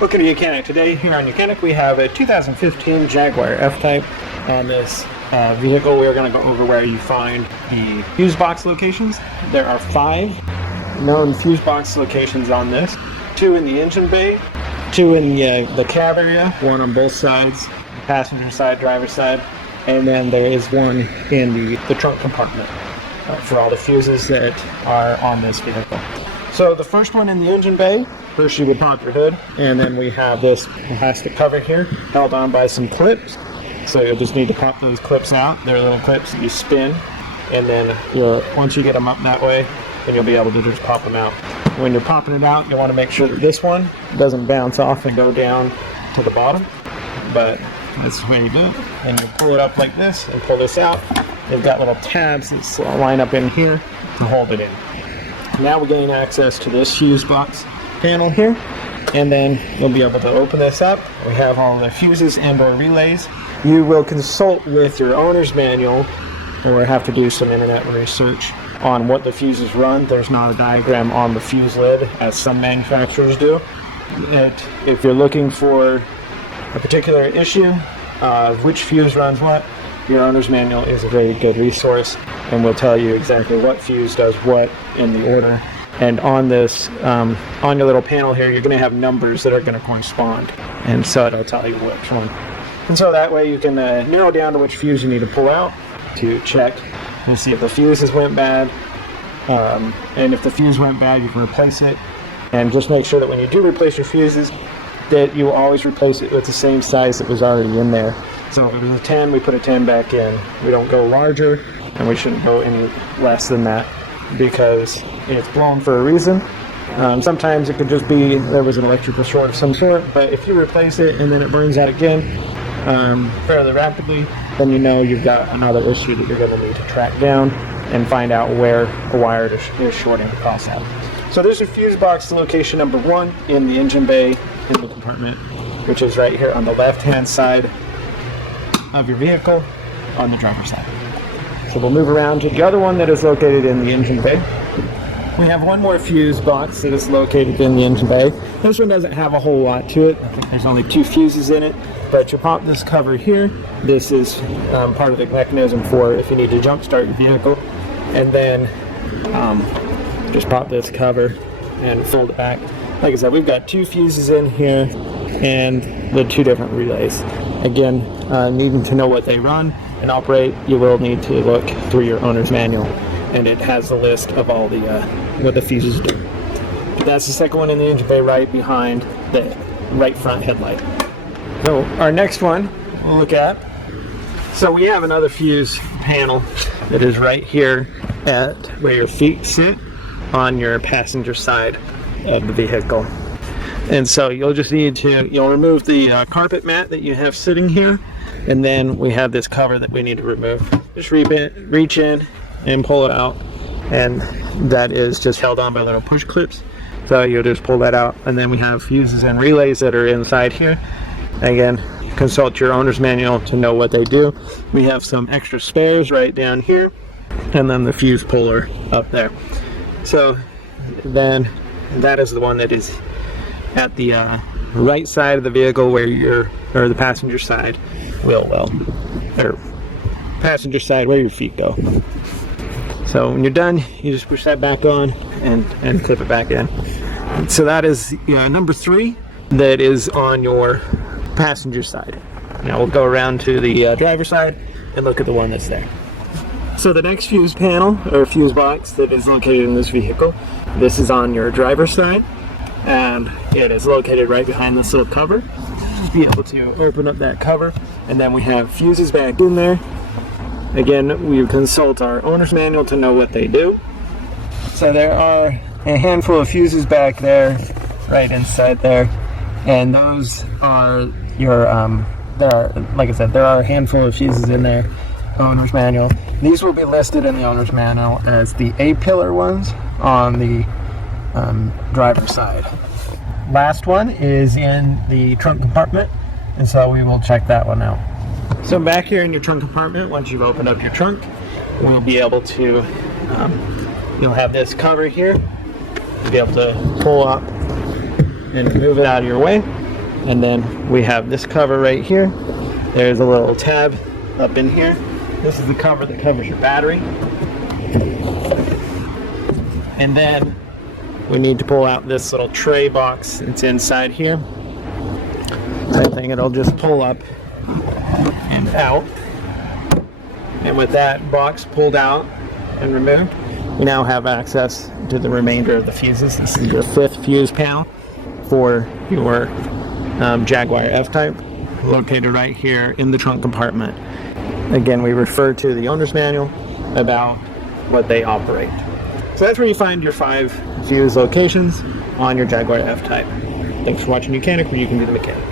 Look at YOUCANIC. Today here on YOUCANIC we have a 2015 Jaguar F-Type. On this vehicle we are going to go over where you find the fuse box locations. There are 5 known fuse box locations on this. 2 in the engine bay, 2 in the cab area, 1 on both sides, passenger side, driver side, and then there is 1 in the trunk compartment for all the fuses that are on this vehicle. So the first one in the engine bay, first you would pop your hood, and then we have this plastic cover here held on by some clips. So you'll just need to pop those clips out. They're little clips that you spin, and then once you get them up that way, then you'll be able to just pop them out. When you're popping it out, you want to make sure that this one doesn't bounce off and go down to the bottom, but that's the way you do it. And you pull it up like this and pull this out. They've got little tabs that line up in here to hold it in. Now we gain access to this fuse box panel here, and then you'll be able to open this up. We have all the fuses and or relays. You will consult with your owner's manual or have to do some internet research on what the fuses run. There's not a diagram on the fuse lid as some manufacturers do. If you're looking for a particular issue of which fuse runs what, your owner's manual is a very good resource and will tell you exactly what fuse does what in the order. And on this, on your little panel here, you're going to have numbers that are going to correspond, and so it'll tell you which one. And so that way you can narrow down to which fuse you need to pull out to check and see if the fuses went bad. And if the fuse went bad, you can replace it. And just make sure that when you do replace your fuses, that you always replace it with the same size that was already in there. So if it was a 10, we put a 10 back in. We don't go larger, and we shouldn't go any less than that, because it's blown for a reason. Sometimes it could just be there was an electrical short of some sort, but if you replace it and then it burns out again fairly rapidly, then you know you've got another issue that you're going to need to track down and find out where a wire is shorting across out. So there's your fuse box location number 1 in the engine bay in the compartment, which is right here on the left-hand side of your vehicle on the driver's side. So we'll move around to the other one that is located in the engine bay. We have one more fuse box that is located in the engine bay. This one doesn't have a whole lot to it. I think there's only 2 fuses in it, but you pop this cover here. This is part of the mechanism for if you need to jump start your vehicle, and then just pop this cover and fold it back. Like I said, we've got 2 fuses in here and the 2 different relays. Again, needing to know what they run and operate, you will need to look through your owner's manual, and it has a list of all the what the fuses do. But that's the second one in the engine bay, right behind the right front headlight. So our next one we'll look at. So we have another fuse panel that is right here at where your feet sit on your passenger side of the vehicle. And so you'll just need to, you'll remove the carpet mat that you have sitting here, and then we have this cover that we need to remove. Just reach in and pull it out, and that is just held on by little push clips. So you'll just pull that out, and then we have fuses and relays that are inside here. Again, consult your owner's manual to know what they do. We have some extra spares right down here, and then the fuse puller up there. So then that is the one that is at the right side of the vehicle where or the passenger side or passenger side where your feet go. So when you're done, you just push that back on and clip it back in. So that is number 3 that is on your passenger side. Now we'll go around to the driver's side and look at the one that's there. So the next fuse panel or fuse box that is located in this vehicle, this is on your driver's side, and it is located right behind this little cover. Just be able to open up that cover, and then we have fuses back in there. Again, we consult our owner's manual to know what they do. So there are a handful of fuses back there, right inside there, and those are your like I said, there are a handful of fuses in there. Owner's manual. These will be listed in the owner's manual as the A-pillar ones on the driver's side. Last one is in the trunk compartment, and so we will check that one out. So back here in your trunk compartment, once you've opened up your trunk, we'll be able to, you'll have this cover here. You'll be able to pull up and move it out of your way. And then we have this cover right here. There's a little tab up in here. This is the cover that covers your battery. And then we need to pull out this little tray box that's inside here. Same thing, it'll just pull up and out. And with that box pulled out and removed, you now have access to the remainder of the fuses. This is your 5th fuse panel for your Jaguar F-Type, located right here in the trunk compartment. Again, we refer to the owner's manual about what they operate. So that's where you find your 5 fuse locations on your Jaguar F-Type. Thanks for watching YOUCANIC, where you can be the mechanic.